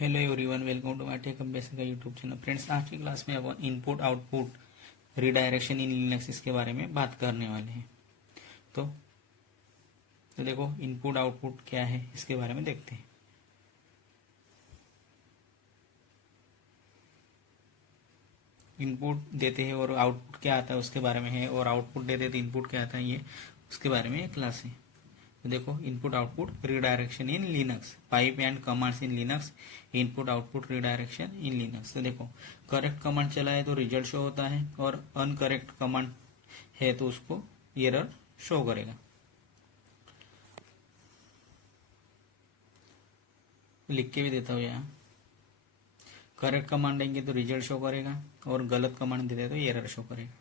Hello everyone, welcome to my tech up basic का YouTube channel. Friends, आज की class में अपन input output redirection in Linux इसके बारे में बात करने वाले हैं। तो देखो, इनपुट आउटपुट क्या है इसके बारे में देखते हैं। इनपुट देते हैं और आउटपुट क्या आता है उसके बारे में है, और आउटपुट देते हैं तो इनपुट क्या आता है ये उसके बारे में एक क्लास है। तो देखो, input output redirection in Linux, pipe and commands in Linux, input output redirection in Linux. तो देखो, करेक्ट कमांड चला है तो रिजल्ट शो होता है, और अनकरेक्ट कमांड है तो उसको एरर शो करेगा। लिख के भी देता हूँ यहाँ। करेक्ट कमांड देंगे तो रिजल्ट शो करेगा, और गलत कमांड देते तो एरर शो करेगा।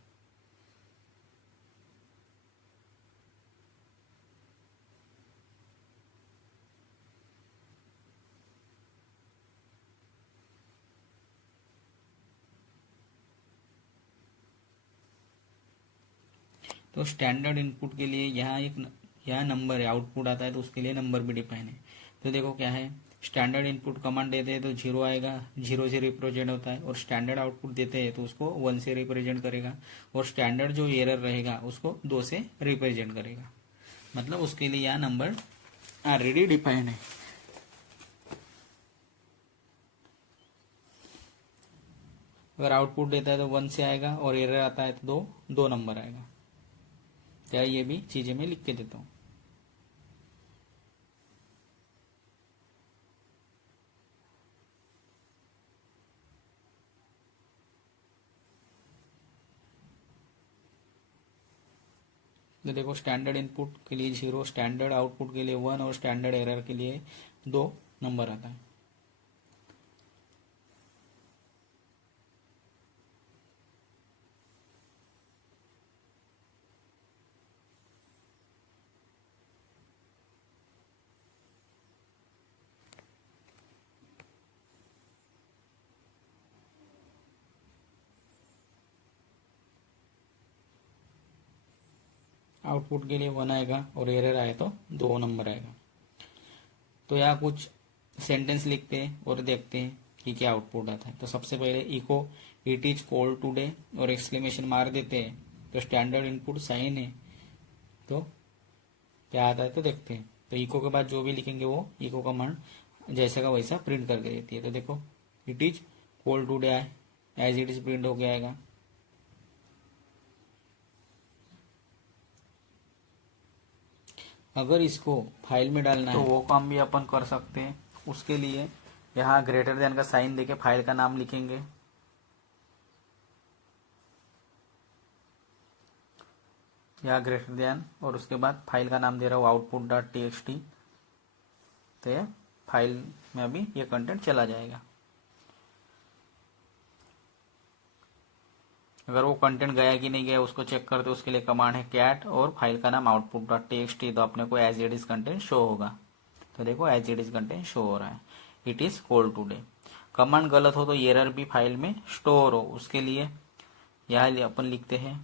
तो स्टैंडर्ड इनपुट के लिए यहाँ नंबर है, आउटपुट आता है तो उसके लिए नंबर भी डिफाइन है। तो देखो क्या है, स्टैंडर्ड इनपुट कमांड देते हैं तो 0 आएगा, 0 से रिप्रेजेंट होता है, और स्टैंडर्ड आउटपुट देते हैं तो उसको 1 से रिप्रेजेंट करेगा, और स्टैंडर्ड जो एरर रहेगा उसको 2 से रिप्रेजेंट करेगा। मतलब उसके लिए यहाँ नंबर ऑलरेडी डिफाइन है। अगर आउटपुट देता है तो 1 से आएगा, और एरर आता है तो दो नंबर आएगा। क्या ये भी चीजें मैं लिख के देता हूँ। तो देखो, स्टैंडर्ड इनपुट के लिए 0, स्टैंडर्ड आउटपुट के लिए 1, और स्टैंडर्ड एरर के लिए 2 नंबर आता है। आउटपुट के लिए 1 आएगा, और एरर आए तो 2 नंबर आएगा। तो यहाँ कुछ सेंटेंस लिखते हैं और देखते हैं कि क्या आउटपुट आता है। तो सबसे पहले echo it is cold today और एक्सक्लेमेशन मार देते हैं, तो स्टैंडर्ड इनपुट साइन है। तो क्या आता है तो देखते हैं। तो इको के बाद जो भी लिखेंगे वो इको कमांड जैसा का वैसा प्रिंट करके देती है। तो देखो, it is cold today as it is print हो गया आएगा। अगर इसको फाइल में डालना है तो वो काम भी अपन कर सकते हैं। उसके लिए यहाँ ग्रेटर देन का साइन देके फाइल का नाम लिखेंगे। यहाँ ग्रेटर देन, और उसके बाद फाइल का नाम दे रहा हूँ output.txt। तो ये फाइल में अभी ये कंटेंट चला जाएगा। अगर वो कंटेंट गया कि नहीं गया उसको चेक करते, उसके लिए कमांड है कैट, और फाइल का नाम output.txt। तो अपने को as it is content show होगा। तो देखो, as it is content show हो रहा है, it is cold today. Command गलत हो तो एरर भी फाइल में स्टोर हो, उसके लिए यहाँ अपन लिखते हैं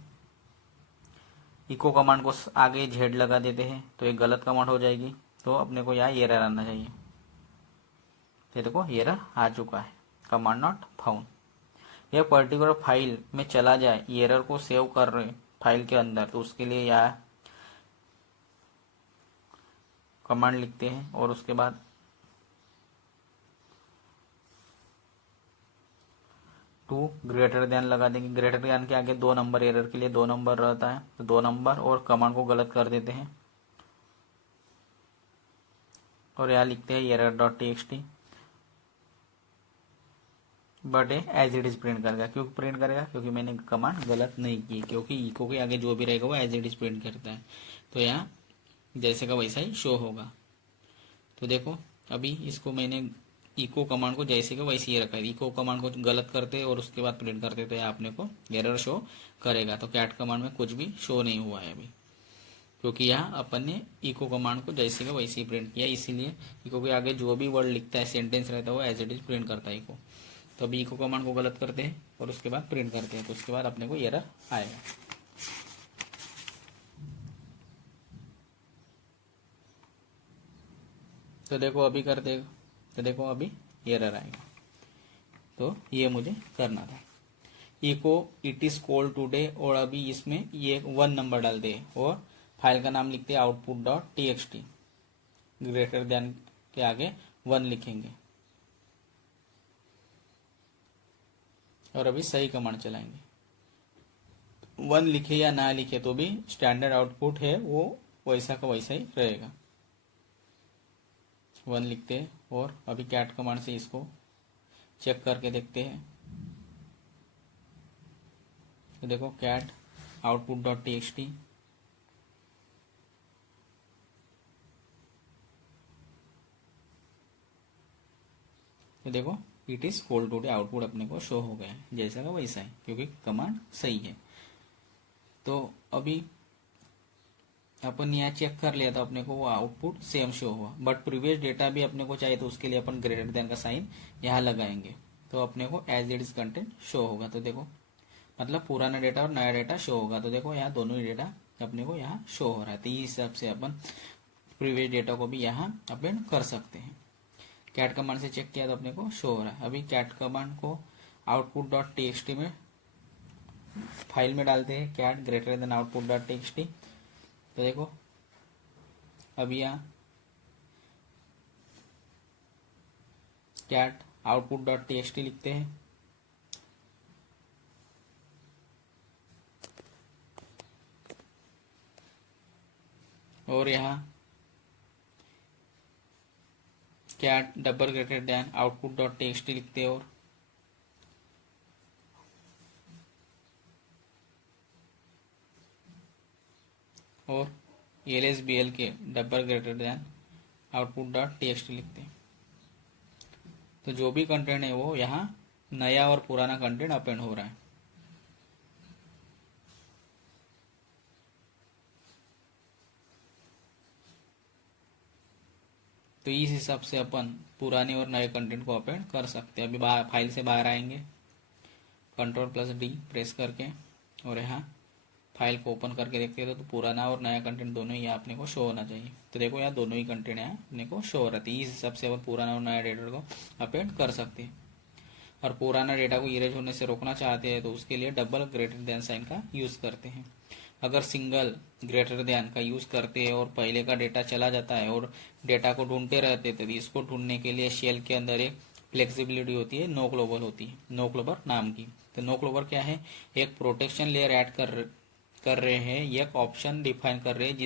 इको कमांड को आगे जेड लगा देते हैं, तो एक गलत कमांड हो जाएगी। तो अपने को यहाँ एरर आना चाहिए। तो देखो, एरर आ चुका है, कमांड नॉट फाउंड। यह पर्टिकुलर फाइल में चला जाए, एरर को सेव कर रहे फाइल के अंदर, तो उसके लिए यह कमांड लिखते हैं, और उसके बाद टू ग्रेटर देन लगा देंगे। ग्रेटर देन के आगे 2 नंबर, एरर के लिए 2 नंबर रहता है, तो 2 नंबर, और कमांड को गलत कर देते हैं, और यहाँ लिखते हैं error.txt। But as it is print करेगा। क्यों प्रिंट करेगा? क्योंकि मैंने कमांड गलत नहीं की, क्योंकि इको के आगे जो भी रहेगा वो एज इट इज प्रिंट करता है। तो यहाँ जैसे का वैसा ही शो होगा। तो देखो, अभी इसको मैंने इको कमांड को जैसे का वैसे ही रखा है। इको कमांड को गलत करते और उसके बाद प्रिंट करते तो यहाँ आपने को एरर शो करेगा। तो कैट कमांड में कुछ भी शो नहीं हुआ है अभी, क्योंकि यहाँ अपन ने इको कमांड को जैसे का वैसे ही प्रिंट किया। इसीलिए इको के आगे जो भी वर्ड लिखता है, सेंटेंस रहता है, वो एज इट इज प्रिंट करता है इको। तो अभी इको कमांड को गलत करते हैं और उसके बाद प्रिंट करते हैं, तो उसके बाद अपने को एरर आएगा। तो देखो, अभी करते, तो देखो अभी एरर आएगा। तो ये मुझे करना था। Echo it is cold today, और अभी इसमें ये 1 नंबर डाल दे और फाइल का नाम लिखते हैं output dot TXT, greater then के आगे 1 लिखेंगे और अभी सही कमांड चलाएंगे। 1 लिखे या ना लिखे तो भी स्टैंडर्ड आउटपुट है वो वैसा का वैसा ही रहेगा। 1 लिखते हैं और अभी कैट कमांड से इसको चेक करके देखते हैं। तो देखो कैट आउटपुट डॉट टीएक्सटी, तो देखो it is cold today output अपने को शो हो गया है, जैसा का वैसा है क्योंकि कमांड सही है। तो अभी अपन यहाँ चेक कर लिया था, अपने को वो आउटपुट सेम शो हुआ, बट प्रीवियस डेटा भी अपने को चाहिए तो उसके लिए अपन ग्रेटर देन का साइन यहाँ लगाएंगे तो अपने को as it is content show होगा। तो देखो मतलब पुराना डेटा और नया डेटा शो होगा। तो देखो यहाँ दोनों ही डेटा अपने को यहाँ शो हो रहा है। तो इस हिसाब से अपन प्रीवियस डेटा को भी यहाँ अपेंड कर सकते हैं। कैट कमांड से चेक किया तो अपने को शो हो रहा है। अभी कैट कमांड को आउटपुट डॉट टीएक्सटी में फाइल में डालते हैं, cat greater than output dot TXT. तो देखो अभी यहाँ कैट आउटपुट डॉट टीएक्सटी लिखते हैं और यहाँ cat double greater than output dot TXT लिखते हैं और एलएसबीएल के double greater than output dot TXT लिखते हैं। तो जो भी कंटेंट है वो यहाँ नया और पुराना कंटेंट अपेंड हो रहा है। तो इस हिसाब से अपन पुराने और नए कंटेंट को अपेंड कर सकते हैं। अभी फाइल से बाहर आएंगे, Ctrl+D प्रेस करके और यहाँ फाइल को ओपन करके देखते हैं तो पुराना और नया कंटेंट दोनों ही अपने को शो होना चाहिए। तो देखो यहाँ दोनों ही कंटेंट यहाँ अपने को शो हो रहा है। इस हिसाब से अपन पुराना और नया डेटा को अपेंड कर सकते हैं। और पुराना डेटा को इरेज होने से रोकना चाहते हैं तो उसके लिए डबल ग्रेटर देन साइन का यूज करते हैं। अगर सिंगल ग्रेटर देन का यूज करते हैं और पहले का डेटा चला जाता है और डेटा को ढूंढते रहते थे, तो इसको ढूंढने के लिए शेल के अंदर एक फ्लेक्सिबिलिटी होती है, नो ग्लोबल होती है, नो ग्लोबल नाम की। तो नो ग्लोबल क्या है, एक प्रोटेक्शन लेयर ऐड कर रहे हैं, एक ऑप्शन डिफाइन कर रहे हैं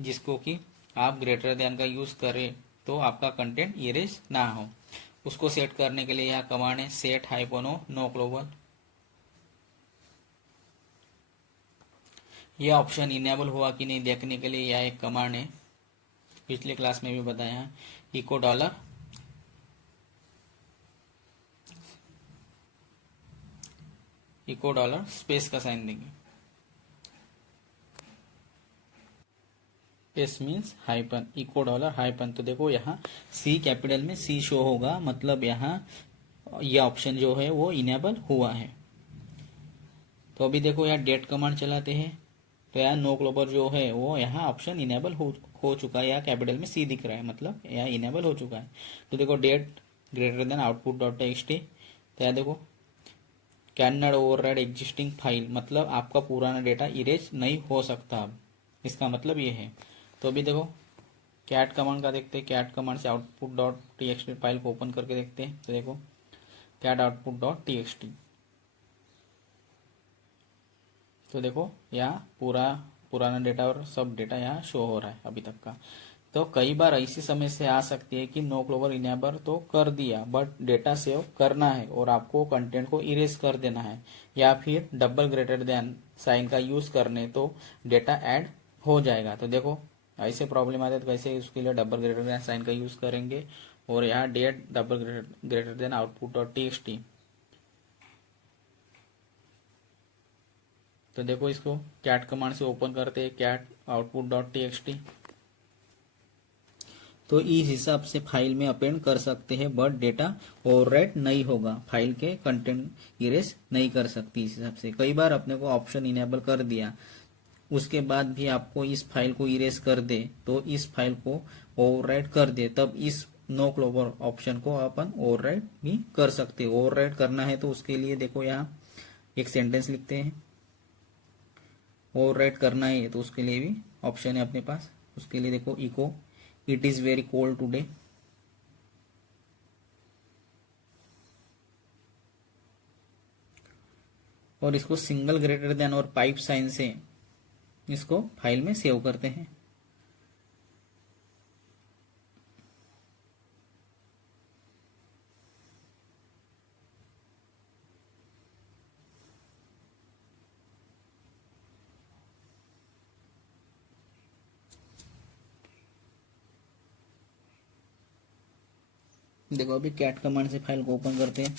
जिसको कि आप ग्रेटर देन का यूज करें तो आपका कंटेंट इरेज ना हो। उसको सेट करने के लिए यह कमांड है सेट हाइफन नो ग्लोबल। यह ऑप्शन इनेबल हुआ कि नहीं देखने के लिए यह एक कमांड है, पिछले क्लास में भी बताया है, इको डॉलर स्पेस का साइन देंगे। Space means hyphen, echo dollar hyphen. तो देखो यहाँ सी कैपिटल में सी शो होगा, मतलब यहाँ यह ऑप्शन जो है वो इनेबल हुआ है। तो अभी देखो यहाँ डेट कमांड चलाते हैं तो यहाँ नो ग्लोबल जो है वो यहाँ ऑप्शन इनेबल हो चुका है, यहाँ कैपिटल में सी दिख रहा है, मतलब यहाँ इनेबल हो चुका है। तो देखो date greater than output dot TXT, तो यहाँ देखो can not override existing file, मतलब आपका पुराना डेटा इरेज नहीं हो सकता अब, इसका मतलब ये है। तो अभी देखो कैट कमांड का देखते हैं, कैट कमांड से आउटपुट डॉट टीएक्सटी फाइल को ओपन करके देखते हैं। तो देखो कैट आउटपुट डॉट टीएक्सटी, तो देखो यहाँ पुराना डेटा और सब डेटा यहाँ शो हो रहा है अभी तक का। तो कई बार ऐसी समस्या आ सकती है कि नो ग्लोबल इनेबल तो कर दिया बट डेटा सेव करना है और आपको कंटेंट को इरेज कर देना है, या फिर डबल ग्रेटर देन साइन का यूज करने तो डेटा ऐड हो जाएगा। तो देखो ऐसे प्रॉब्लम आते तो कैसे उसके लिए डबल ग्रेटर देन साइन का यूज करेंगे और यहाँ date double greater than output dot TXT. तो देखो इसको कैट कमांड से ओपन करते हैं, कैट आउटपुट डॉट टीएक्सटी। तो इस हिसाब से फाइल में अपेंड कर सकते हैं बट डेटा ओवरराइट नहीं होगा, फाइल के कंटेंट इरेज नहीं कर सकती। इस हिसाब से कई बार अपने को ऑप्शन इनेबल कर दिया उसके बाद भी आपको इस फाइल को इरेज कर दे तो इस फाइल को ओवरराइट कर दे, तब इस नो क्लोबर ऑप्शन को अपन ओवरराइट भी कर सकते हैं। ओवरराइट करना है तो उसके लिए देखो यहाँ एक सेंटेंस लिखते हैं। ओवरराइट करना है तो उसके लिए भी ऑप्शन है अपने पास। उसके लिए देखो echo it is very cold today. और इसको सिंगल ग्रेटर देन और पाइप साइन से इसको फाइल में सेव करते हैं। देखो अभी कैट कमांड से फाइल को ओपन करते हैं।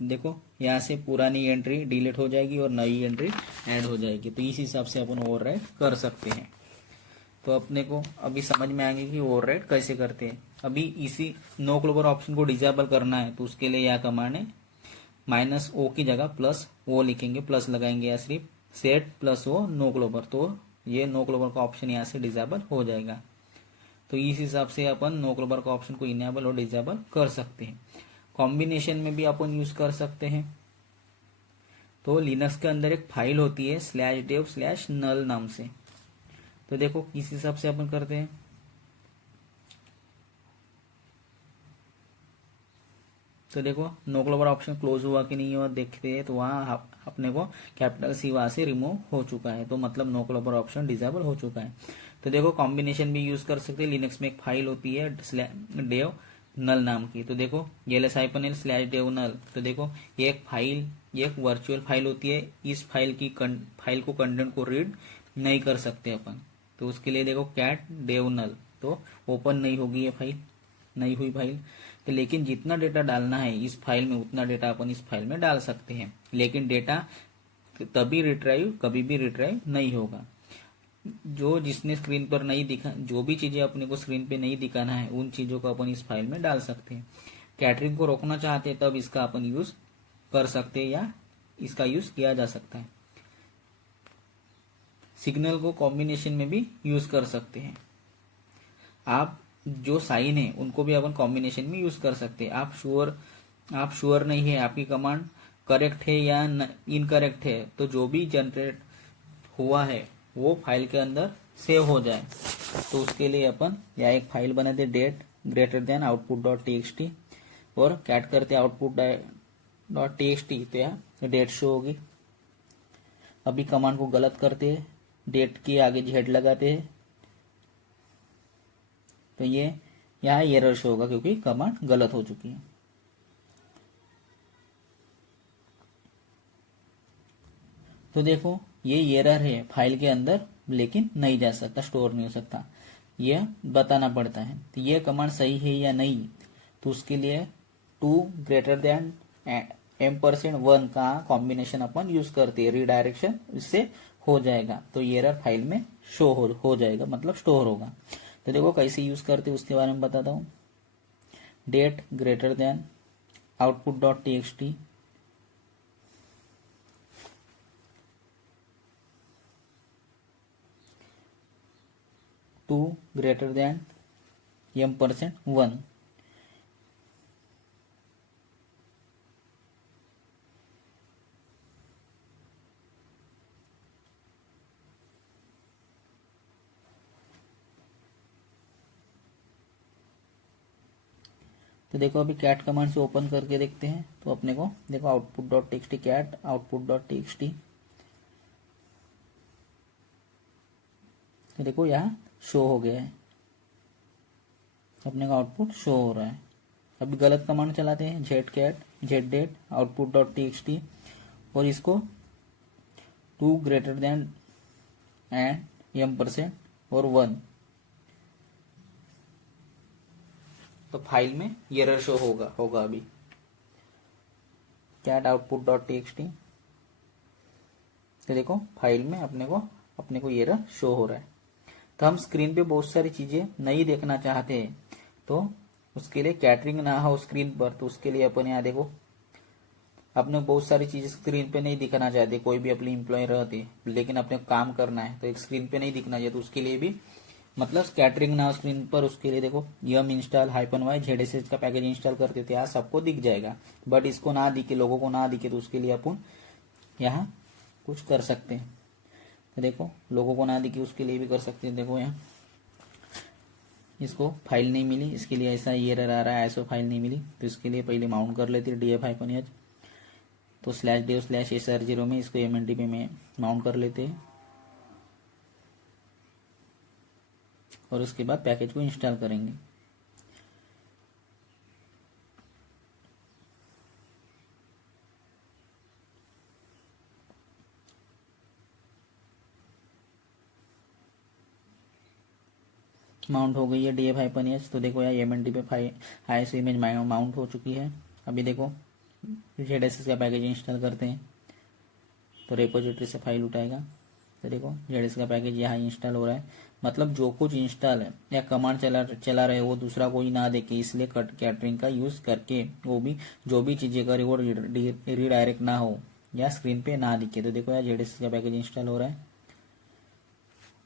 देखो यहाँ से पुरानी एंट्री डिलीट हो जाएगी और नई एंट्री ऐड हो जाएगी। तो इस हिसाब से अपन ओवरराइट कर सकते हैं। तो अपने को अभी समझ में आएंगे कि ओवरराइट कैसे करते हैं। अभी इसी नो क्लोबर ऑप्शन को डिसेबल करना है तो उसके लिए यह कमांड है -o की जगह +o लिखेंगे, प्लस लगाएंगे या सिर्फ सेट +o नो क्लोबर। तो ये नो क्लोबर का ऑप्शन यहाँ से डिसेबल हो जाएगा। तो इस हिसाब से अपन नो क्लोबर का ऑप्शन को इनेबल और डिसेबल कर सकते हैं। कॉम्बिनेशन में भी अपन यूज कर सकते हैं। तो लिनक्स के अंदर एक फाइल होती है /dev/null नाम से। तो देखो किस हिसाब से अपन करते हैं। तो देखो नो क्लोबर ऑप्शन क्लोज हुआ कि नहीं हुआ देखते हैं। तो वहां अपने को C वहां से रिमूव हो चुका है। तो मतलब नो क्लोबर ऑप्शन डिसेबल हो चुका है। तो देखो कॉम्बिनेशन भी यूज कर सकते हैं। लिनक्स में एक फाइल होती है dev null नाम की। तो देखो ls-l/dev null। तो देखो एक फाइल, एक वर्चुअल फाइल होती है। इस फाइल को कंटेंट को रीड नहीं कर सकते अपन। तो उसके लिए देखो कैट dev null। तो ओपन नहीं होगी ये फाइल, नहीं हुई फाइल। तो लेकिन जितना डेटा डालना है इस फाइल में उतना डेटा अपन इस फाइल में डाल सकते हैं। लेकिन डेटा तभी रिट्राइव कभी भी रिट्राइव नहीं होगा। जो जिसने स्क्रीन पर नहीं दिखा, जो भी चीजें अपने को स्क्रीन पे नहीं दिखाना है उन चीजों को अपन इस फाइल में डाल सकते हैं। कैटरिंग को रोकना चाहते हैं तब इसका अपन यूज कर सकते हैं या इसका यूज किया जा सकता है। सिग्नल को कॉम्बिनेशन में भी यूज कर सकते हैं। आप जो साइन है उनको भी अपन कॉम्बिनेशन में यूज कर सकते हैं। आप श्योर नहीं है आपकी कमांड करेक्ट है या इनकरेक्ट है तो जो भी जनरेट हुआ है वो फाइल के अंदर सेव हो जाए। तो उसके लिए अपन या एक फाइल बनाते डेट ग्रेटर देन output.txt और कैट करते output.txt। तो यहाँ डेट शो होगी। अभी कमांड को गलत करते हैं, डेट के आगे Z लगाते हैं तो ये यहाँ एरर शो होगा क्योंकि कमांड गलत हो चुकी है। तो देखो ये एरर है फाइल के अंदर लेकिन नहीं जा सकता, स्टोर नहीं हो सकता, ये बताना पड़ता है। तो ये कमांड सही है या नहीं तो उसके लिए 2 ग्रेटर देन %1 का कॉम्बिनेशन अपन यूज करते हैं। रीडायरेक्शन इससे हो जाएगा तो ये एरर फाइल में शो हो जाएगा, मतलब स्टोर होगा। तो देखो कैसे यूज करते उसके बारे में बताता हूँ। Date greater than output.txt 2 greater than %1। तो देखो अभी कैट कमांड से ओपन करके देखते हैं। तो अपने को देखो output.txt कैट output.txt। तो देखो यहाँ शो हो गया है, अपने का आउटपुट शो हो रहा है। अभी गलत कमांड चलाते हैं zcat output.txt और इसको 2 ग्रेटर देन %m और 1। तो फाइल में एरर शो होगा अभी कैट output.txt। तो देखो फाइल में अपने को एरर शो हो रहा है। तो हम स्क्रीन पे बहुत सारी चीजें नहीं देखना चाहते हैं तो उसके लिए कैटरिंग ना हो स्क्रीन पर। तो उसके लिए अपन यहाँ देखो अपने बहुत सारी चीजें स्क्रीन पे नहीं दिखाना चाहते, कोई भी अपनी एम्प्लॉय रहते, लेकिन अपने काम करना है तो एक स्क्रीन पे नहीं दिखना चाहिए, तो उसके लिए भी मतलब स्कैटरिंग ना स्क्रीन पर, उसके लिए देखो यम इंस्टॉल -y ZSH का पैकेज इंस्टॉल करते थे, यहाँ सबको दिख जाएगा, बट इसको ना दिखे, लोगों को ना दिखे, तो उसके लिए अपन यहाँ कुछ कर सकते हैं। तो देखो लोगों को ना दिखे उसके लिए भी कर सकते हैं। देखो यहाँ इसको फाइल नहीं मिली, इसके लिए ऐसा एरर आ रहा है, ऐसा फाइल नहीं मिली, तो इसके लिए पहले माउंट कर लेते df-h, तो /dev/sr0 में इसको mntp में माउंट कर लेते हैं और उसके बाद पैकेज को इंस्टॉल करेंगे। माउंट हो गई है df-h, तो देखो यार mntp file ISO image mount हो चुकी है। अभी देखो ZSH का पैकेज इंस्टॉल करते हैं, तो रेपोजिटरी से फाइल उठाएगा, तो देखो ZSH का पैकेज यहाँ इंस्टॉल हो रहा है। मतलब जो कुछ इंस्टॉल है या कमांड चला रहे वो दूसरा कोई ना देखे, इसलिए कैटरिंग का यूज करके वो भी जो भी चीजें करे वो रीडायरेक्ट ना हो या स्क्रीन पे ना दिखे। तो देखो यार ZSH का पैकेज इंस्टॉल हो रहा है,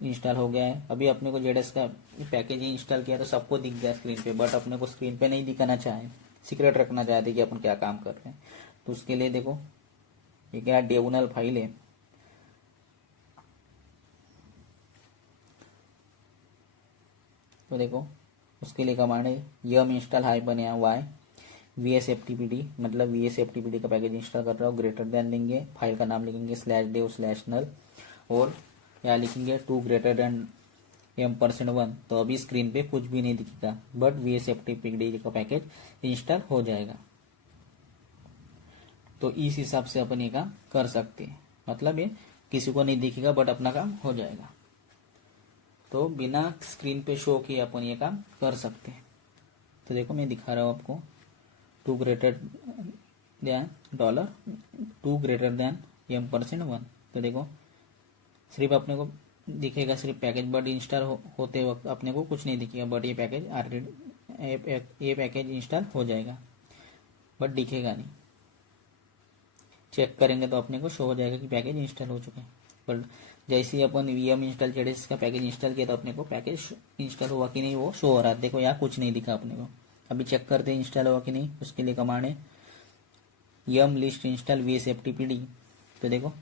इंस्टॉल हो गया है। अभी अपने को ZSH का पैकेज इंस्टॉल किया तो सबको दिख गया स्क्रीन पे, बट अपने को स्क्रीन पे नहीं दिखाना चाहे, सीक्रेट रखना चाहते कि अपन क्या काम कर रहे हैं। तो उसके लिए देखो ये क्या डेवनल फाइल है, तो देखो उसके लिए कमांड है यम इंस्टॉल -y vsftpd, मतलब vsftpd का पैकेज इंस्टॉल कर रहा हो, ग्रेटर देन देंगे, फाइल का नाम लिखेंगे /dev/null और यहाँ लिखेंगे 2 greater than m%1, तो अभी स्क्रीन पे कुछ भी नहीं दिखेगा, बट vsftpd का पैकेज इंस्टॉल हो जाएगा। तो इस हिसाब से अपन ये काम कर सकते हैं, मतलब ये किसी को नहीं दिखेगा बट अपना काम हो जाएगा। तो बिना स्क्रीन पे शो किए अपन ये काम कर सकते हैं। तो देखो मैं दिखा रहा हूँ आपको, 2 greater than $m%1, तो देखो सिर्फ अपने को दिखेगा सिर्फ पैकेज, बट इंस्टॉल होते वक्त अपने को कुछ नहीं दिखेगा, बट ये पैकेज इंस्टॉल हो जाएगा, बट दिखेगा नहीं। चेक करेंगे तो अपने को शो हो जाएगा कि पैकेज इंस्टॉल हो चुका है, पर जैसे ही अपन वीएम इंस्टॉल ZSH का पैकेज इंस्टॉल किया तो अपने को पैकेज इंस्टॉल हुआ कि नहीं वो शो हो रहा है। देखो यहाँ कुछ नहीं दिखा अपने को। अभी चेक करते हैं इंस्टॉल हुआ कि नहीं, उसके लिए कमांड है यम लिस्ट इंस्टॉल vsftpd, तो देखो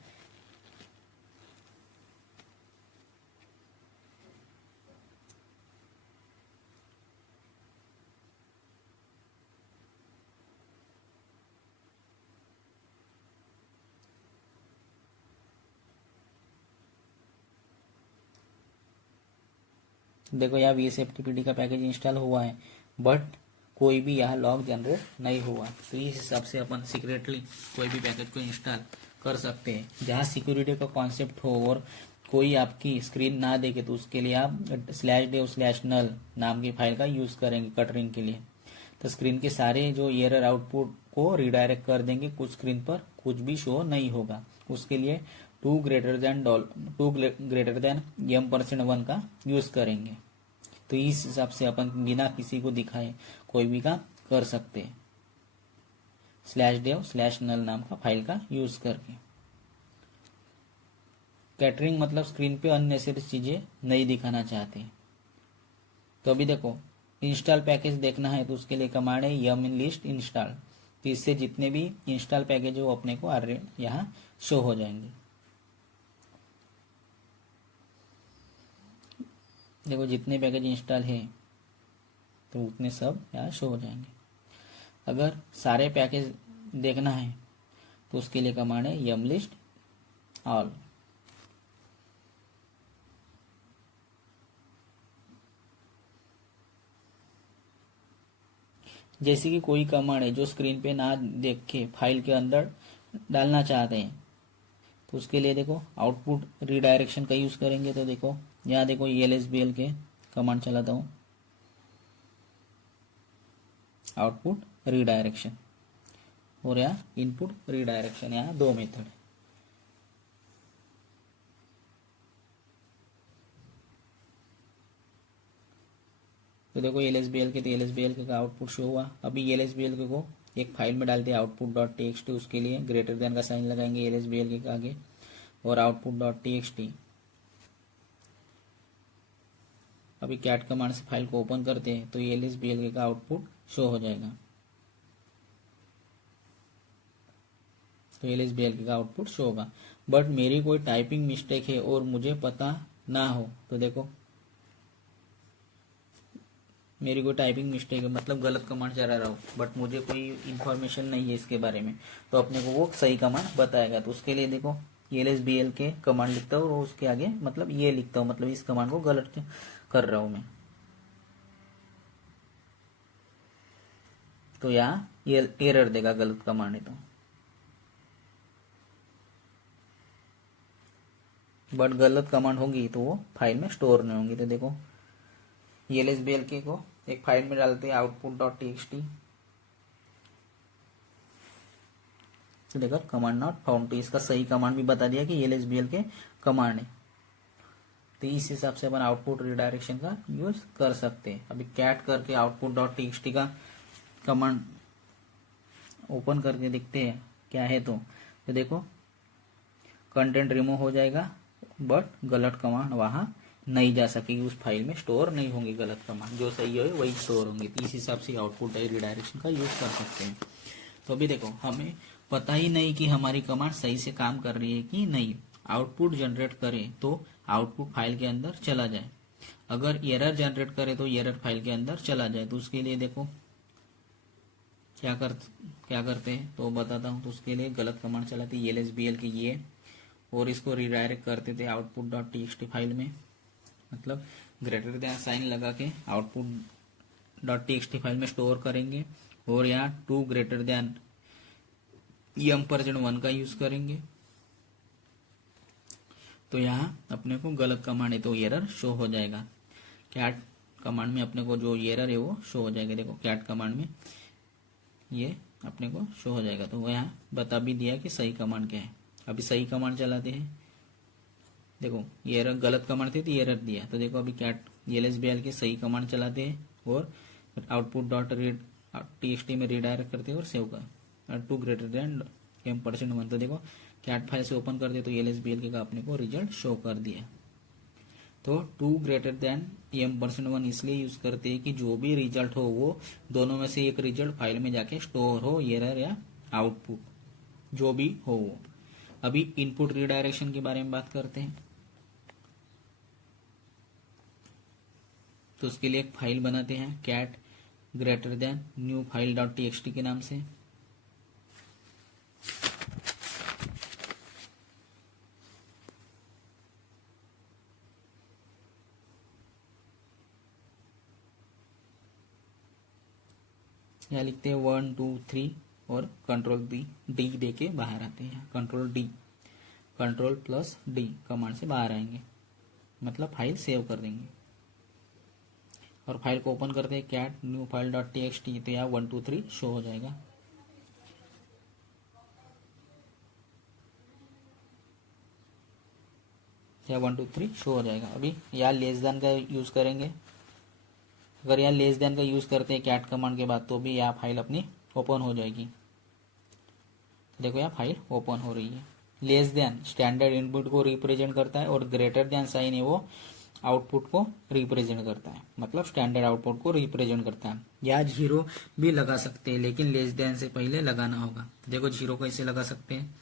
देखो यहाँ vsftpd का पैकेज इंस्टॉल हुआ है, बट कोई भी यहाँ लॉग जनरेट नहीं हुआ। तो इस हिसाब से अपन सीक्रेटली कोई भी पैकेज को इंस्टॉल कर सकते हैं। जहाँ सिक्योरिटी का कॉन्सेप्ट हो और कोई आपकी स्क्रीन ना देखे, तो उसके लिए आप /dev/null नाम की फाइल का यूज करेंगे कटरिंग के लिए। तो स्क्रीन के सारे जो एरर आउटपुट को रिडायरेक्ट कर देंगे, कुछ स्क्रीन पर कुछ भी शो नहीं होगा। उसके लिए 2 greater than m%1 का यूज करेंगे। तो इस हिसाब से अपन बिना किसी को दिखाए कोई भी काम कर सकते हैं, /dev/null नाम का फाइल का यूज करके। कैटरिंग मतलब स्क्रीन पे अननेसेसरी चीजें नहीं दिखाना चाहते। तो अभी देखो इंस्टॉल पैकेज देखना है, तो उसके लिए कमांड है यम लिस्ट इंस्टॉल, तो इससे जितने भी इंस्टॉल पैकेज है वो अपने को यहाँ शो हो जाएंगे। देखो जितने पैकेज इंस्टॉल है तो उतने सब यहाँ शो हो जाएंगे। अगर सारे पैकेज देखना है तो उसके लिए कमांड है यम लिस्ट ऑल। जैसे कि कोई कमांड है जो स्क्रीन पे ना देख के फाइल के अंदर डालना चाहते हैं, तो उसके लिए देखो आउटपुट रीडायरेक्शन का यूज करेंगे। तो देखो यहाँ देखो ELSBL के कमांड चलाता हूँ, आउटपुट रीडायरेक्शन और यहाँ इनपुट रीडायरेक्शन, यहाँ 2 मेथड है। तो देखो LSBL के, तो LSBL के का आउटपुट शो हुआ। अभी LSBL के को एक फाइल में डालते हैं output dot T X T, उसके लिए ग्रेटर देन का साइन लगाएंगे एल एस बी एल के आगे, और output dot T X T. अभी कैट कमांड से फाइल को ओपन करते हैं तो एल एस बी एल के का आउटपुट शो हो जाएगा। तो एल एस बी एल के का आउटपुट शो होगा। बट मेरी कोई टाइपिंग मिस्टेक है और मुझे पता ना हो, तो देखो मेरी कोई टाइपिंग मिस्टेक है, मतलब गलत कमांड चला रहा हूँ, बट मुझे कोई इन्फॉर्मेशन नहीं है इसके बारे में, तो अपने को वो सही कमांड बताएगा। तो उसके लिए देखो एल एस बी एल के कमांड लिखता हूँ और उसके आगे मतलब ये लिखता हूँ, मतलब इस कमांड को गलत कर रहा हूँ मैं। तो यहाँ ये एरर देगा, गलत कमांड है तो। बट गलत कमांड होगी तो वो फाइल में स्टोर नहीं होंगी। तो देखो एल एस बी एल के को एक फाइल में डालते हैं output dot T X T, तो देखो कमांड नॉट फाउंड, तो इसका सही कमांड भी बता दिया कि एल एस बी एल के कमांड है। तो इस हिसाब से अपन आउटपुट रिडायरेक्शन का यूज कर सकते हैं। अभी कैट करके output dot T X T का कमांड ओपन करके देखते हैं क्या है। तो देखो कंटेंट रिमूव हो जाएगा, बट गलत कमांड वहां नहीं जा सकेगी, उस फाइल में स्टोर नहीं होंगी गलत कमांड, जो सही हो वही स्टोर होंगे। तो इस हिसाब से आउटपुट रिडायरेक्शन का यूज कर सकते हैं। तो अभी देखो हमें पता ही नहीं कि हमारी कमांड सही से काम कर रही है कि नहीं। आउटपुट जनरेट करे तो आउटपुट फाइल के अंदर चला जाए, अगर एरर जनरेट करे तो एरर फाइल के अंदर चला जाए। तो उसके लिए देखो क्या करते हैं तो बताता हूँ। तो उसके लिए गलत कमांड चलाते हैं एल एस बी एल के ये, और इसको रिडायरेक्ट करते थे output dot T X T file में, मतलब ग्रेटर देन साइन लगा के output dot T X T file में स्टोर करेंगे, और यहाँ टू ग्रेटर देन %1 का यूज करेंगे। तो यहाँ अपने को गलत कमांड है तो एरर शो हो जाएगा। कैट कमांड में अपने को जो एरर है वो शो हो जाएगा। देखो कैट कमांड में ये अपने को शो हो जाएगा। तो वो यहाँ बता भी दिया कि सही कमांड क्या है। अभी सही कमांड चलाते हैं। देखो ये एरर गलत कमांड थी तो एरर दिया। तो देखो अभी cat L S B L के सही कमांड चलाते हैं और output dot read T X T में रिडायरेक्ट करते हैं और सेव कर टू ग्रेटर देन %1। तो देखो कैट फाइल से ओपन करते तो एल एस बी एल का अपने को रिजल्ट शो कर दिया। तो टू ग्रेटर देन %1 इसलिए यूज करते हैं कि जो भी रिजल्ट हो वो दोनों में से एक रिजल्ट फाइल में जाके स्टोर हो, एरर या आउटपुट जो भी हो वो। अभी इनपुट रिडायरेक्शन के बारे में बात करते हैं। तो उसके लिए एक फाइल बनाते हैं cat greater than new file dot T X T के नाम से। यहाँ लिखते हैं 1 2 3 और कंट्रोल डी दे के बाहर आते हैं। कंट्रोल प्लस डी कमांड से बाहर आएंगे, मतलब फाइल सेव कर देंगे। और फाइल को ओपन करते हैं cat new file dot T X T, तो यहाँ 1 2 3 शो हो जाएगा। यहाँ 1 2 3 शो हो जाएगा। अभी यहाँ लेस देन का यूज करेंगे। अगर यहाँ लेस देन का यूज करते हैं कैट कमांड के बाद तो भी यहाँ फाइल अपनी ओपन हो जाएगी। देखो यहाँ फाइल ओपन हो रही है। लेस देन स्टैंडर्ड इनपुट को रिप्रेजेंट करता है और ग्रेटर देन साइन है वो आउटपुट को रिप्रेजेंट करता है, मतलब स्टैंडर्ड आउटपुट को रिप्रेजेंट करता है। या 0 भी लगा सकते हैं, लेकिन लेस देन से पहले लगाना होगा। देखो 0 को ऐसे लगा सकते हैं,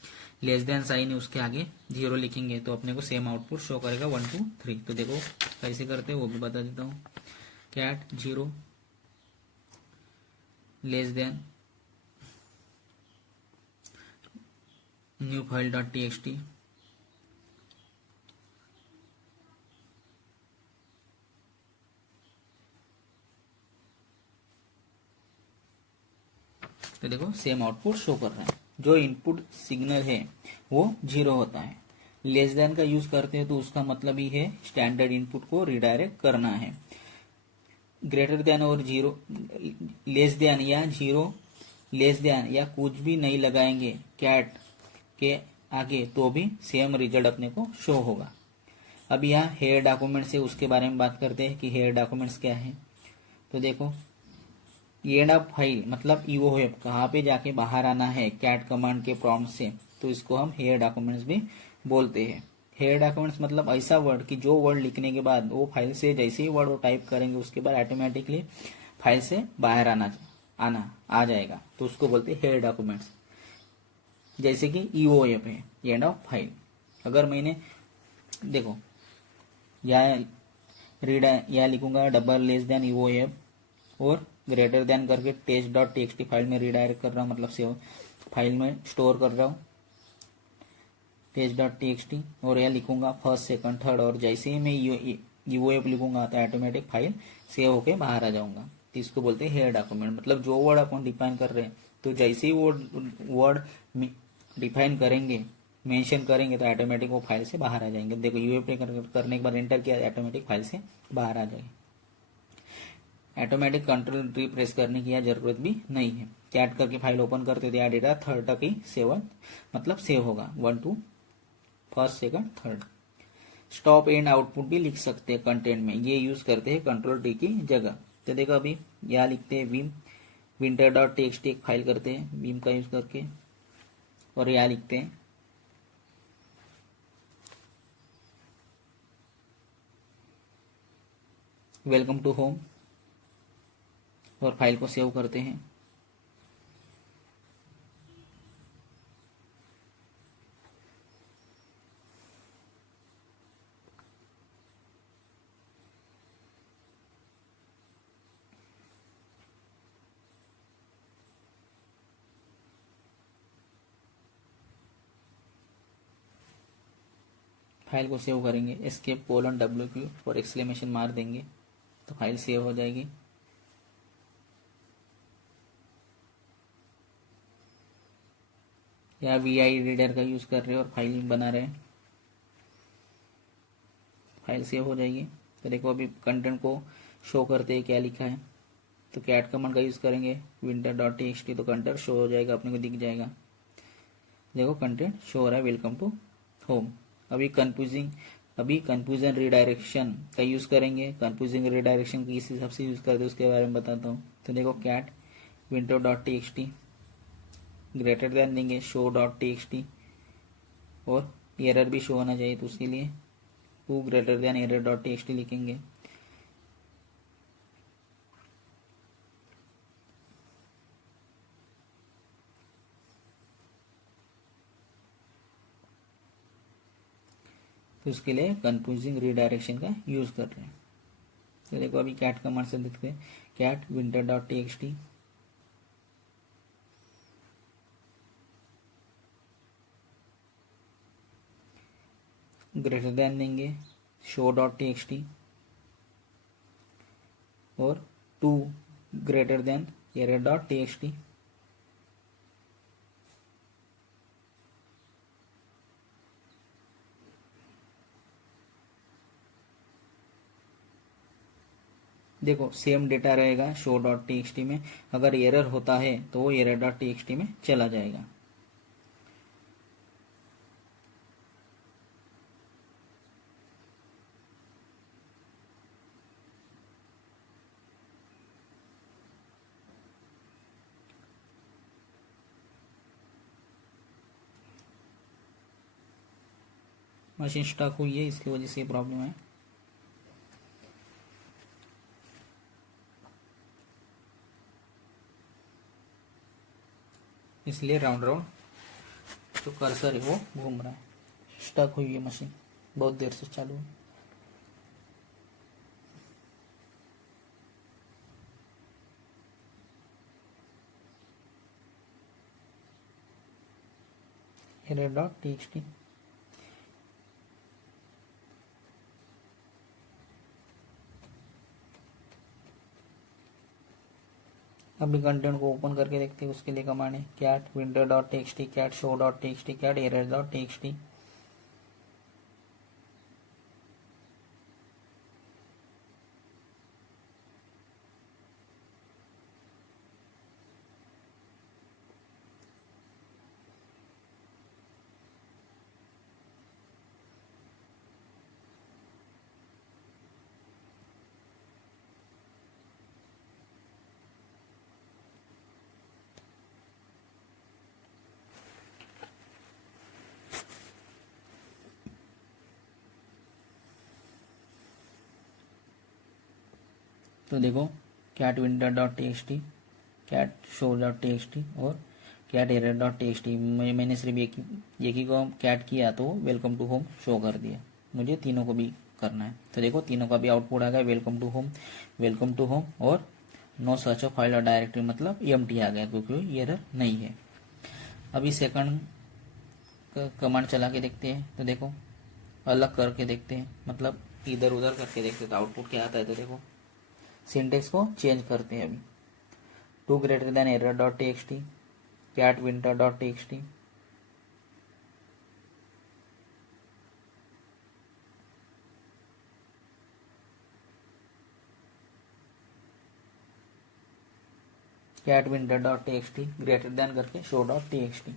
लेस देन साइन है उसके आगे 0 लिखेंगे तो अपने को सेम आउटपुट शो करेगा 1 2 3। तो देखो कैसे करते हैं वो भी बता देता हूँ। Cat 0 less than new file dot T X T, तो देखो सेम आउटपुट शो कर रहा है। जो इनपुट सिग्नल है वो 0 होता है। लेस देन का यूज करते हैं तो उसका मतलब ही है स्टैंडर्ड इनपुट को रिडायरेक्ट करना है। ग्रेटर देन और 0 लेस देन या 0 लेस देन या कुछ भी नहीं लगाएंगे कैट के आगे तो भी सेम रिजल्ट अपने को शो होगा। अब यहाँ हेयर डॉक्यूमेंट्स है उसके बारे में बात करते हैं कि हेयर डॉक्यूमेंट्स क्या है। तो देखो एंड अप फाइल मतलब ईओ है, कहाँ पे जाके बाहर आना है कैट कमांड के प्रॉम्प्ट से, तो इसको हम हेयर डॉक्यूमेंट्स भी बोलते हैं। हेयर डॉक्यूमेंट्स मतलब ऐसा वर्ड कि जो वर्ड लिखने के बाद वो फाइल से जैसे ही वर्ड वो टाइप करेंगे उसके बाद ऑटोमेटिकली फाइल से बाहर आना आना आ जाएगा, तो उसको बोलते हैं हेयर डॉक्यूमेंट्स। जैसे कि ईओ एप है, एंड ऑफ फाइल। अगर मैंने देखो या रीड या लिखूंगा double less than EOF और ग्रेटर देन करके टेस्ट डॉट टीएक्सटी फाइल में रीडायरेक्ट कर रहा हूँ, मतलब सेव फाइल में स्टोर कर रहा हूँ टेस्ट डॉट टीएक्सटी, और यह लिखूंगा फर्स्ट सेकंड थर्ड, और जैसे ही मैं ईओ एप लिखूंगा तो ऑटोमेटिक फाइल सेव होके बाहर आ जाऊंगा। तो इसको बोलते हैं हेयर डॉक्यूमेंट, मतलब जो वर्ड अपन डिफाइन कर रहे हैं तो जैसे ही वो वर्ड डिफाइन करेंगे मेंशन करेंगे तो ऑटोमेटिक वो फाइल से बाहर आ जाएंगे। देखो यूएफ करने के बाद एंटर किया ऑटोमेटिक फाइल से बाहर आ जाएगी। ऑटोमेटिक कंट्रोल टी प्रेस करने की जरूरत भी नहीं है। कैट करके फाइल ओपन करते थे डेटा थर्ड तक ही सेवन मतलब सेव होगा, 1 to first second third. Stop and output भी लिख सकते हैं कंटेंट में, ये यूज करते हैं कंट्रोल टी की जगह। तो देखो अभी यहाँ लिखते हैं विम विंटर डॉट टेक्सटी एक फाइल करते हैं विम का यूज करके, और यहाँ लिखते हैं वेलकम टू होम और फाइल को सेव करते हैं। फाइल को सेव करेंगे, एस्केप कोलन WQ और एक्सक्लेमेशन मार देंगे तो फाइल सेव हो जाएगी। या VI रीडर का यूज कर रहे हैं और फाइल बना रहे हैं, फाइल सेव हो जाएगी। तो देखो अभी कंटेंट को शो करते हैं क्या लिखा है, तो कैट कमांड का यूज करेंगे विंटर डॉट टीएक्सटी, तो कंटेंट शो हो जाएगा, अपने को दिख जाएगा। देखो कंटेंट शो हो रहा है वेलकम टू होम। अभी कंफ्यूजन रिडायरेक्शन का यूज करेंगे। कंफ्यूजिंग रिडायरेक्शन किस हिसाब से यूज करते हैं उसके बारे में बताता हूँ। तो देखो cat window dot TXT greater than देंगे शो डॉट टीएक्सटी, और एरर भी शो होना चाहिए तो उसके लिए two greater than error dot TXT लिखेंगे। तो उसके लिए कंफ्यूजिंग रिडायरेक्शन का यूज कर रहे हैं। तो देखो अभी कैट कमांड से लिखते हैं cat winter dot TXT greater than देंगे शो डॉट टीएक्सटी और two greater than error dot TXT. देखो सेम डेटा रहेगा शो डॉट टीएक्सटी में, अगर एरर होता है तो वो एरर डॉट टीएक्सटी में चला जाएगा। मशीन स्टक हुई है, इसकी वजह से ये प्रॉब्लम है। इसलिए राउंड राउंड जो कर्सर है वो घूम रहा है। स्टक हुई है मशीन, बहुत देर से चालू है। एरर डॉट टीएक्सटी अभी कंटेंट को ओपन करके देखते हैं, उसके लिए कमांड है cat window dot TXT cat show dot TXT cat error dot TXT. तो देखो cat winter dot T X T, cat show dot T X T और cat error dot T X T. मैंने सिर्फ एक ही को cat किया तो welcome to home show कर दिया, मुझे तीनों को भी करना है। तो देखो तीनों का भी आउटपुट आ गया, वेलकम टू होम और नो सर्च ऑफ फाइल और डायरेक्टरी, मतलब एम्प्टी आ गया क्योंकि एरर नहीं है। अभी सेकंड कमांड चला के देखते हैं, तो देखो अलग करके देखते हैं, मतलब इधर उधर करके देखते हैं तो आउटपुट क्या आता है। तो देखो सिंटेक्स को चेंज करते हैं अभी, two greater than error dot T X T, cat winter dot T X T, cat winter dot T X T greater than करके show dot T X T.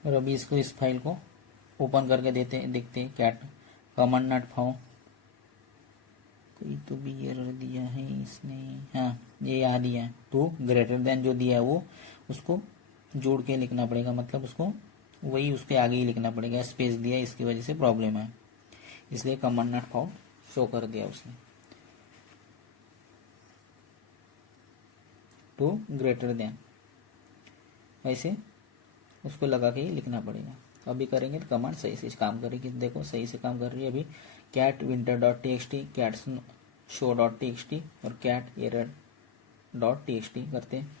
और अभी इसको इस फाइल को ओपन करके देखते हैं कैट कमांड नॉट फाउंड, कोई तो भी एरर दिया है इसने, हाँ ये यहाँ दिया है। तो ग्रेटर देन जो दिया है वो उसको जोड़ के लिखना पड़ेगा, मतलब उसको वही उसके आगे ही लिखना पड़ेगा, स्पेस दिया इसकी वजह से प्रॉब्लम है, इसलिए कमांड नॉट फाउंड शो कर दिया उसने। टू ग्रेटर देन ऐसे उसको लगा के ही लिखना पड़ेगा। अभी करेंगे तो कमांड सही से काम करेगी, देखो सही से काम कर रही है। अभी cat winter dot T X T, cat show dot T X T और cat error dot T X T करते हैं,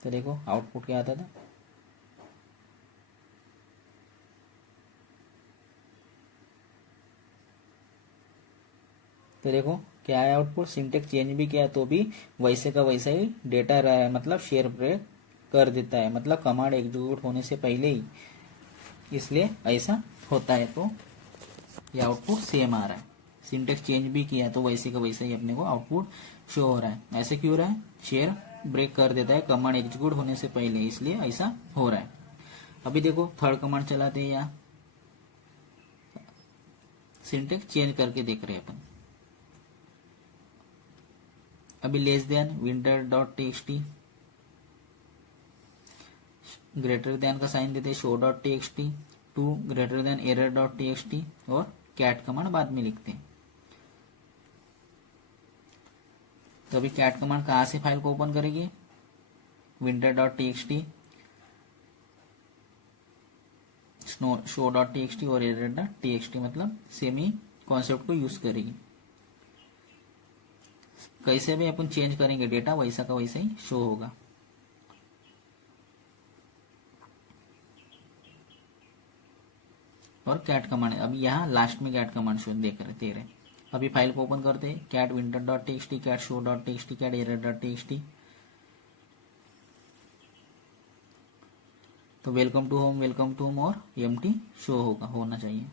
तो देखो आउटपुट क्या आता था। तो देखो क्या है आउटपुट, सिंटेक्स चेंज भी किया तो भी वैसे का वैसा ही डेटा रहा है, मतलब शेयर ब्रेक कर देता है, मतलब कमांड एग्जीक्यूट होने से पहले ही, इसलिए ऐसा होता है। तो ये आउटपुट सेम आ रहा है, सिंटेक्स चेंज भी किया तो वैसे का वैसा ही अपने को आउटपुट शो हो रहा है। ऐसे क्यों रहा है, शेयर ब्रेक कर देता है कमांड एग्जीक्यूट होने से पहले, इसलिए ऐसा हो रहा है। अभी देखो थर्ड कमांड चलाते हैं, यहाँ सिंटेक्स चेंज करके देख रहे हैं अपन। अभी less than winter dot T X T, greater than का साइन देते show dot T X T, two greater than error dot T X T और कैट कमांड बाद में लिखते हैं। तो अभी कैट कमांड कहां से फाइल को ओपन करेगी, winter dot T X T, show dot T X T और error dot T X T, मतलब सेम ही कॉन्सेप्ट को यूज करेगी। कैसे भी अपन चेंज करेंगे डेटा वैसा का वैसा ही शो होगा। और कैट कमांड, अभी यहाँ लास्ट में कैट कमांड शो देख रहे। अभी फाइल को ओपन करते हैं, cat winter dot T X T, cat show dot T X T, cat error dot T X T. तो वेलकम टू होम और एम्प्टी शो होना चाहिए,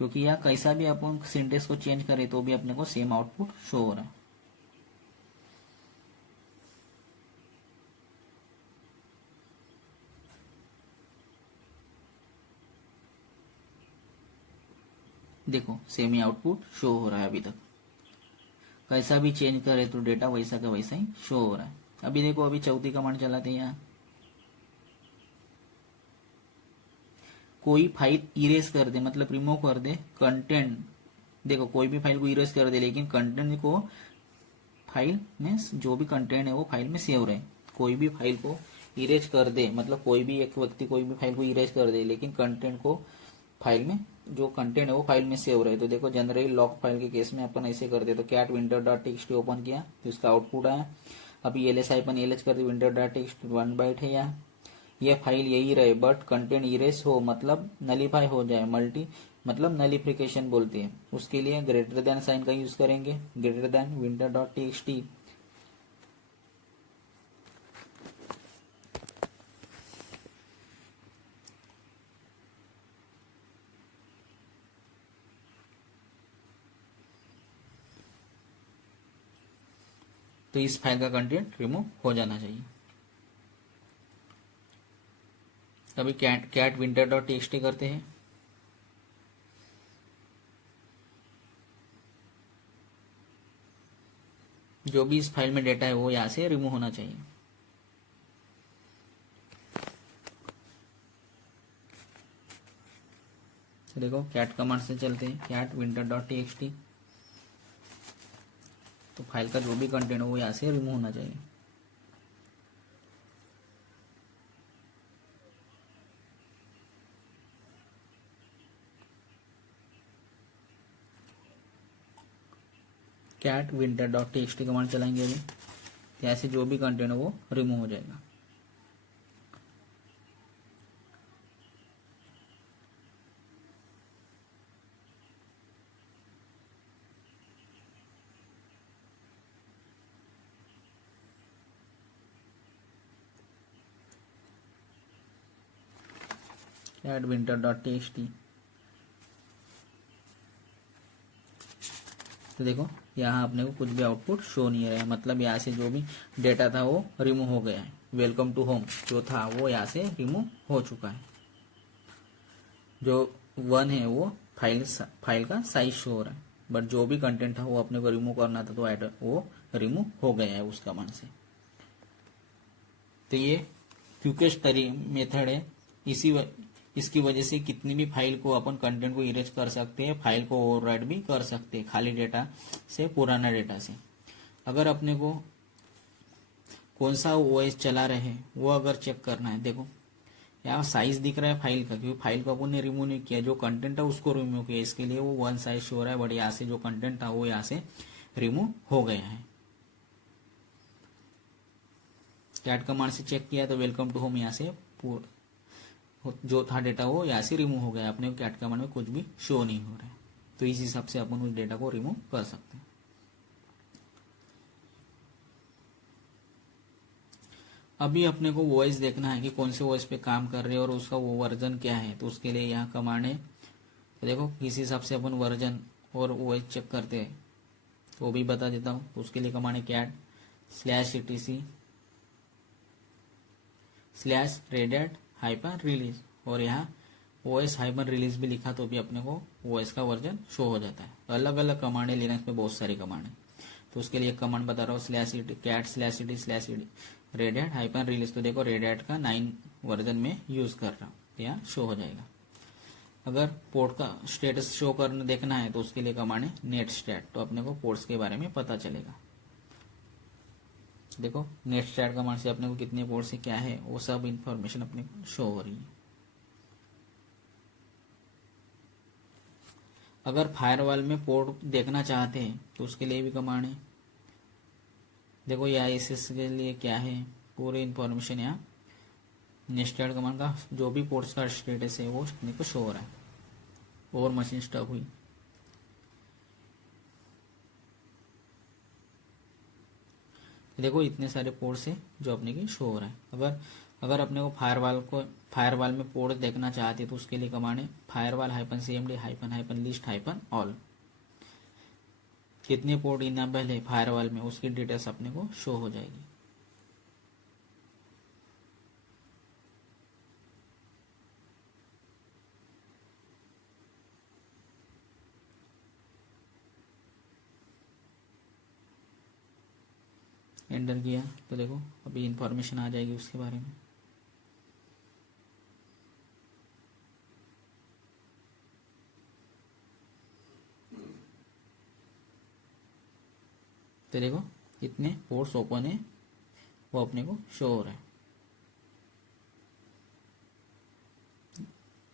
क्योंकि यहाँ कैसा भी अपन सिंटेक्स को चेंज करें तो भी अपने को सेम आउटपुट शो हो रहा है। देखो सेम ही आउटपुट शो हो रहा है अभी तक, कैसा भी चेंज करे तो डेटा वैसा का वैसा ही शो हो रहा है। अभी देखो अभी चौथी कमांड चलाते हैं, यहाँ कोई फाइल इरेज कर दे, मतलब रिमूव कर दे कंटेंट। देखो कोई भी फाइल को इरेज कर दे लेकिन कंटेंट को फाइल में जो भी कंटेंट है वो फाइल में सेव रहे। कोई भी फाइल को इरेज कर दे, मतलब कोई भी एक व्यक्ति कोई भी फाइल को इरेज कर दे लेकिन कंटेंट को फाइल में जो कंटेंट है वो फाइल में सेव रहे। तो देखो जनरली लॉक फाइल के केस में अपन ऐसे कर दे, तो cat winter dot T X T open किया तो इसका आउटपुट आया। अभी एलएस अपन एलएच कर दी, winter dot T X T 1 byte है, यहाँ यह फाइल यही रहे बट कंटेंट इरेज हो, मतलब नलीफाई हो जाए, मतलब नलिफिकेशन बोलते हैं, उसके लिए ग्रेटर देन साइन का यूज करेंगे, greater than winter dot T X T. तो इस फाइल का कंटेंट रिमूव हो जाना चाहिए। अभी cat winter dot T X T करते हैं, जो भी इस फाइल में डेटा है वो यहाँ से रिमूव होना चाहिए। तो देखो कैट कमांड से चलते हैं, कैट विंटर डॉट टीएक्सटी। तो फाइल का जो भी कंटेंट है वो यहाँ से रिमूव होना चाहिए। Cat winter dot TXT command चलाएंगे अभी, यहाँ से जो भी कंटेंट है वो रिमूव हो जाएगा। Cat winter dot TXT. तो देखो यहाँ अपने को कुछ भी आउटपुट शो नहीं हो रहा है, मतलब यहाँ से जो भी डेटा था वो रिमूव हो गया है। वेलकम टू होम जो था वो यहाँ से रिमूव हो चुका है। जो 1 है वो फाइल का साइज शो हो रहा है, बट जो भी कंटेंट था वो अपने को रिमूव करना था तो वो रिमूव हो गया है उस कमांड से। तो ये क्विकेस्ट मेथड है। इसकी वजह से कितनी भी फाइल को अपन कंटेंट को इरेज कर सकते हैं, फाइल को ओवरराइट भी कर सकते हैं खाली डेटा से, पुराना डेटा से। अगर अपने को कौन सा ओएस चला रहे हैं वो अगर चेक करना है, देखो यहाँ साइज दिख रहा है फाइल का, क्योंकि फाइल को अपन ने रिमूव नहीं किया, जो कंटेंट था उसको रिमूव किया, इसके लिए वो 1 साइज शो हो रहा है, बट यहाँ से जो कंटेंट था वो यहाँ से रिमूव हो गया है। कैट कमांड से चेक किया तो वेलकम टू होम यहाँ से जो था डेटा वो यहाँ से रिमूव हो गया। अपने कैट कमांड में कुछ भी शो नहीं हो रहा है, तो इस हिसाब से अपन उस डेटा को रिमूव कर सकते हैं। अभी अपने को वॉइस देखना है कि कौन से वॉइस पे काम कर रहे हैं और उसका वो वर्जन क्या है, तो उसके लिए यहाँ कमांड है। तो देखो इस हिसाब से अपन वर्जन और वॉइस चेक करते हैं, तो वो भी बता देता हूँ। तो उसके लिए कमांड है कैट /etc/redhat-release, और यहाँ OS-release भी लिखा तो भी अपने को OS का वर्जन शो हो जाता है। अलग अलग कमांड है, लिनक्स में बहुत सारी कमांड है। तो उसके लिए कमांड बता रहा हूँ /cat/etc/redhat-release। तो देखो रेडहैट का 9 वर्जन में यूज कर रहा हूँ, यहाँ शो हो जाएगा। अगर पोर्ट का स्टेटस शो करना देखना है तो उसके लिए कमांड है netStat, तो अपने को पोर्ट्स के बारे में पता चलेगा। देखो netStat कमांड से अपने को कितने पोर्ट से क्या है वो सब इंफॉर्मेशन अपने को शो हो रही है। अगर फायरवॉल में पोर्ट देखना चाहते हैं तो उसके लिए भी कमांड है। देखो ये ISS के लिए क्या है पूरी इंफॉर्मेशन यहाँ netStat कमांड का जो भी पोर्ट्स का स्टेटस है वो अपने को शो हो रहा है। और मशीन स्टॉप हुई, देखो इतने सारे पोर्ट्स है जो अपने की शो हो रहा है। अगर अपने को फायरवॉल में पोर्ट देखना चाहते तो उसके लिए कमांड है firewall-cmd-list-all। कितने पोर्ट इनेबल है फायरवॉल में उसकी डिटेल्स अपने को शो हो जाएगी। एंटर किया तो देखो अभी इंफॉर्मेशन आ जाएगी उसके बारे में। तो देखो कितने पोर्ट्स ओपन है वो अपने को शो हो रहा है,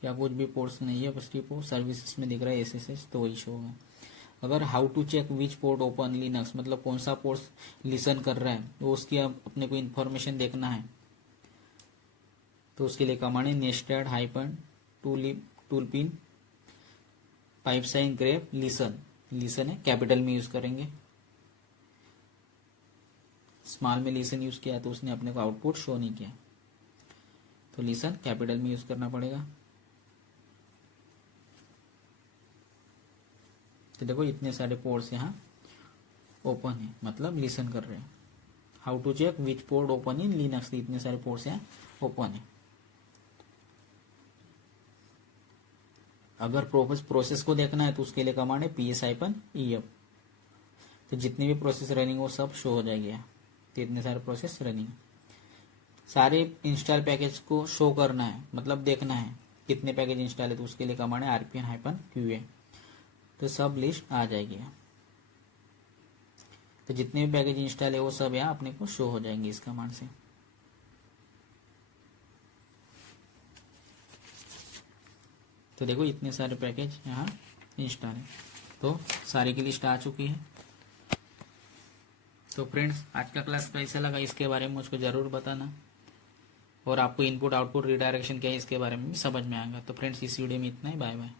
या कुछ भी पोर्ट्स नहीं है बस टिपो सर्विसेज में दिख रहा है SSH, तो वही शो होगा। अगर how to check which port open Linux, मतलब कौन सा पोर्ट लिसन कर रहा है तो उसकी अपने को इन्फॉर्मेशन देखना है, तो उसके लिए कमांड है nestat-toolpin #grep लिसन है कैपिटल में यूज करेंगे, स्मॉल में लिसन यूज किया तो उसने अपने को आउटपुट शो नहीं किया, तो लिसन कैपिटल में यूज करना पड़ेगा। तो देखो इतने सारे पोर्ट्स यहाँ ओपन है, मतलब लिसन कर रहे हैं। How to check which port open in Linux, इतने सारे पोर्ट्स यहाँ ओपन है। अगर प्रोसेस को देखना है तो उसके लिए कमांड है ps-ef। तो जितनी भी प्रोसेस रनिंग वो सब शो हो जाएगी यहाँ। तो इतने सारे प्रोसेस रनिंग, सारे इंस्टॉल पैकेज को शो करना है, मतलब देखना है कितने पैकेज इंस्टॉल है, तो उसके लिए कमांड है rpn-qa। तो सब लिस्ट आ जाएगी यहाँ। तो जितने भी पैकेज इंस्टॉल है वो सब यहाँ अपने को शो हो जाएंगे इस कमांड से। तो देखो इतने सारे पैकेज यहाँ इंस्टॉल है, तो सारे की लिस्ट आ चुकी है। तो फ्रेंड्स आज का क्लास कैसा लगा इसके बारे में मुझको ज़रूर बताना, और आपको इनपुट आउटपुट रिडायरेक्शन क्या है इसके बारे में भी समझ में आएगा। तो फ्रेंड्स इस वीडियो में इतना ही, बाय बाय।